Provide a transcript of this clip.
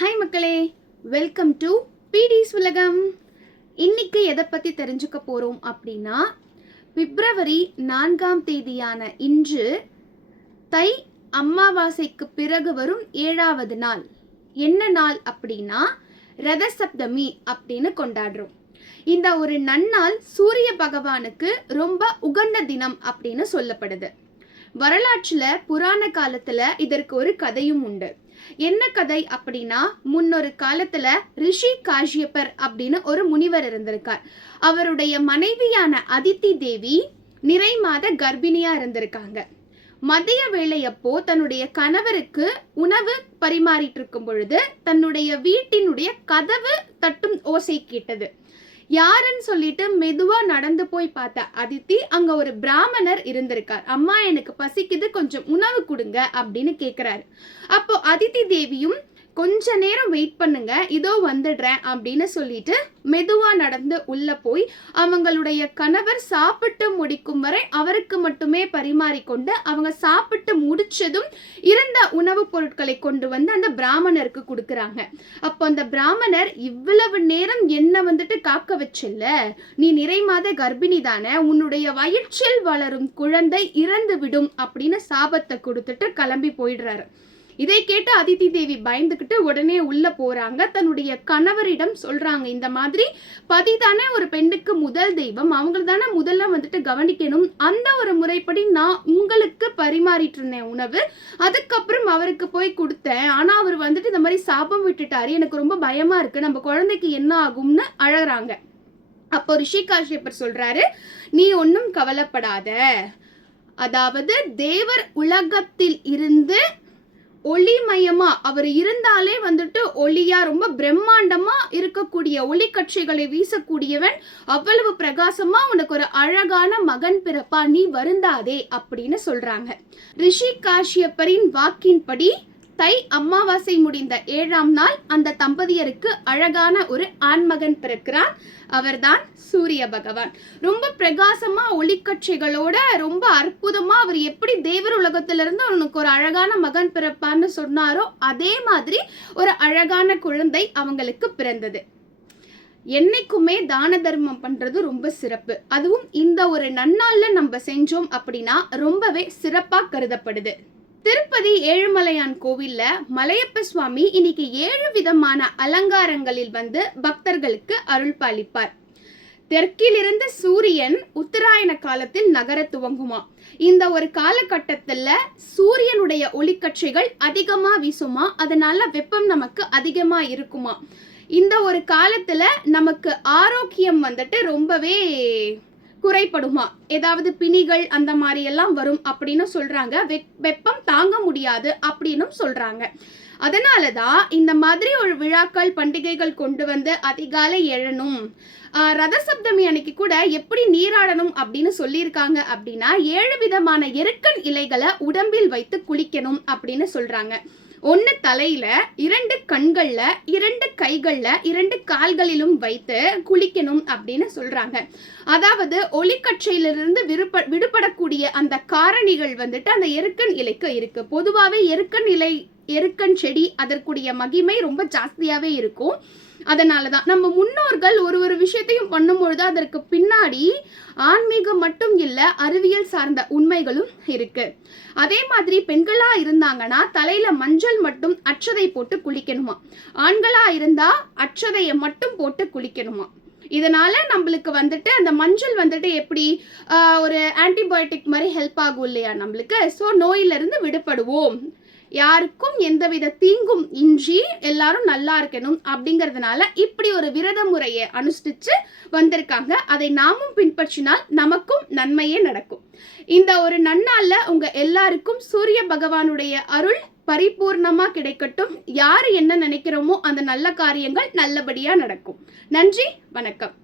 Hi மக்களே, welcome to பிடிஸ் உலகம். இன்னைக்கு எதை பற்றி தெரிஞ்சுக்க போகிறோம் அப்படின்னா, பிப்ரவரி 4ஆம் தேதியான இன்று தை அமாவாசைக்கு பிறகு வரும் 7வது நாள். என்ன நாள் அப்படின்னா ரத சப்தமி அப்படின்னு கொண்டாடுறோம். இந்த ஒரு நன்னாள் சூரிய பகவானுக்கு ரொம்ப உகந்த தினம் அப்படின்னு சொல்லப்படுது. வரலாற்றுல புராண காலத்துல இதற்கு ஒரு கதையும் உண்டு. என்ன கதை அப்படின்னா, முன்னொரு காலத்துல ரிஷி காஷ்யபர் அப்படின்னு ஒரு முனிவர் இருந்திருக்கார். அவருடைய மனைவியான அதித்தி தேவி நிறை மாத கர்ப்பிணியா இருந்திருக்காங்க. மதிய வேளையப்போ தன்னுடைய கணவருக்கு உணவு பரிமாறிட்டு இருக்கும் பொழுது தன்னுடைய வீட்டினுடைய கதவு தட்டும் ஓசை கேட்டது. யாருன்னு சொல்லிட்டு மெதுவா நடந்து போய் பார்த்த அதித்தி அங்க ஒரு பிராமணர் இருந்திருக்கார். அம்மா, எனக்கு பசிக்குது, கொஞ்சம் உணவு கொடுங்க அப்படின்னு கேக்குறாரு. அப்போ அதித்தி தேவியும் கொஞ்ச நேரம் வெயிட் பண்ணுங்க, இதோ வந்துடுறேன் அப்படின்னு சொல்லிட்டு மெதுவா நடந்து உள்ள போய் அவங்களுடைய கணவர் சாப்பிட்டு முடிக்கும் வரை அவருக்கு மட்டுமே பரிமாறிக்கொண்டு அவங்க சாப்பிட்டு முடிச்சதும் இருந்த உணவுப் பொருட்களை கொண்டு வந்து அந்த பிராமணருக்கு கொடுக்குறாங்க. அப்போ அந்த பிராமணர், இவ்வளவு நேரம் என்ன காக்க வச்சில்ல, நீ நிறை மாத கர்ப்பிணி தானே, உன்னுடைய வயிற்றில் வளரும் குழந்தை இறந்து விடும் அப்படின்னு சாபத்தை கொடுத்துட்டு கிளம்பி போயிடுறாரு. இதை கேட்டு அதித்தி தேவி பயந்துக்கிட்டு உடனே உள்ள போறாங்க. தன்னுடைய கணவரிடம் சொல்றாங்க, இந்த மாதிரி பதிதானே ஒரு பெண்ணுக்கு முதல் தெய்வம், அவங்க தானே முதல்ல கவனிக்கணும். அந்த ஒரு முறைப்படி நான் உங்களுக்கு பரிமாறிட்டு இருந்தேன் உணவு, அதுக்கப்புறம் அவருக்கு போய் கொடுத்தேன். ஆனா அவர் இந்த மாதிரி சாபம் விட்டுட்டாரு, எனக்கு ரொம்ப பயமா இருக்கு, நம்ம குழந்தைக்கு என்ன ஆகும்னு அழறாங்க. அப்போ ரிஷி காஷ்யபர் சொல்றாரு, நீ ஒன்னும் கவலைப்படாத, அதாவது தேவர் உலகத்தில் இருந்து ஒளிமயமா அவர் இருந்தாலே ஒளியா ரொம்ப பிரம்மாண்டமா இருக்கக்கூடிய ஒளி கட்சிகளை வீசக்கூடியவன், அவ்வளவு பிரகாசமா உனக்கு ஒரு அழகான மகன் பிறப்பா, நீ வருந்தாதே அப்படின்னு சொல்றாங்க. ரிஷி காஷ்யபரின் வாக்கின்படி தை அமாவாசை முடிந்த 7ஆம் நாள் அந்த தம்பதியருக்கு அழகான ஒரு ஆண்மகன் பிறக்கிறான். அவர்தான் சூரிய பகவான். ரொம்ப பிரகாசமா ஒளிக்கட்சிகளோட ரொம்ப அற்புதமா அவர் எப்படி தேவர் உலகத்திலிருந்து அவனுக்கு ஒரு அழகான மகன் பிறப்பான்னு சொன்னாரோ அதே மாதிரி ஒரு அழகான குழந்தை அவங்களுக்கு பிறந்தது. என்னைக்குமே தான தர்மம் பண்றது ரொம்ப சிறப்பு. அதுவும் இந்த ஒரு நன்னாள்ல நம்ம செஞ்சோம் அப்படின்னா ரொம்பவே சிறப்பா கருதப்படுது. திருப்பதி ஏழுமலையான் கோவில்ல மலையப்ப சுவாமி இன்னைக்கு 7 விதமான அலங்காரங்களில் பக்தர்களுக்கு அருள் பாலிப்பார். தெற்கிலிருந்து சூரியன் உத்தராயண காலத்தில் நகர துவங்குமா. இந்த ஒரு காலகட்டத்துல சூரியனுடைய ஒளிக்கற்றைகள் அதிகமா வீசுமா, அதனால வெப்பம் நமக்கு அதிகமா இருக்குமா. இந்த ஒரு காலத்துல நமக்கு ஆரோக்கியம் ரொம்பவே குறைப்படுமா, ஏதாவது பிணிகள் அந்த மாதிரி எல்லாம் வரும் அப்படின்னு சொல்றாங்க. வெப்பம் தாங்க முடியாது அப்படின்னு சொல்றாங்க. அதனாலதான் இந்த மாதிரி ஒரு விழாக்கள் பண்டிகைகள் கொண்டு அதிகாலை எழணும். ரத சப்தமி அன்னைக்கு கூட எப்படி நீராடணும் அப்படின்னு சொல்லியிருக்காங்க அப்படின்னா, 7 விதமான எருக்கன் இலைகளை உடம்பில் வைத்து குளிக்கணும் அப்படின்னு சொல்றாங்க. 1 தலையில, 2 கண்கள்ல, 2 கைகள்ல, 2 கால்களிலும் வைத்து குளிக்கணும் அப்படின்னு சொல்றாங்க. அதாவது ஒளிக்கற்றையிலிருந்து விடுபடக்கூடிய அந்த காரணிகள் அந்த எருக்கன் இலைக்கு இருக்கு. பொதுவாகவே எருக்கன் செடி அதற்குரிய மகிமை ரொம்ப ஜாஸ்தியாவே இருக்கும். அதனாலதான் நம்ம முன்னோர்கள் ஒரு விஷயத்தையும் பண்ணும்பொழுது அதற்கு பின்னாடி ஆன்மீகம் மட்டும் இல்ல, அறிவியல் சார்ந்த உண்மைகளும் இருக்கு. அதே மாதிரி பெண்களா இருந்தாங்கன்னா தலையில மஞ்சள் மட்டும் அட்சதை போட்டு குளிக்கணுமா, ஆண்களா இருந்தா அட்சதையை மட்டும் போட்டு குளிக்கணுமா. இதனால நம்மளுக்கு அந்த மஞ்சள் எப்படி ஒரு ஆன்டிபயோட்டிக் மாதிரி ஹெல்ப் ஆகும் இல்லையா நம்மளுக்கு. ஸோ நோயிலிருந்து விடுபடுவோம், யாருக்கும் எந்தவித தீங்கும் இன்றி எல்லாரும் நல்லா இருக்கணும் அப்படிங்கிறதுனால இப்படி ஒரு விரத முறையை அனுஷ்டிச்சு வந்திருக்காங்க. அதை நாமும் பின்பற்றினால் நமக்கும் நன்மையே நடக்கும். இந்த ஒரு நன்னாள்ல உங்க எல்லாருக்கும் சூரிய பகவானுடைய அருள் பரிபூர்ணமா கிடைக்கட்டும். யாரு என்ன நினைக்கிறோமோ அந்த நல்ல காரியங்கள் நல்லபடியா நடக்கும். நன்றி, வணக்கம்.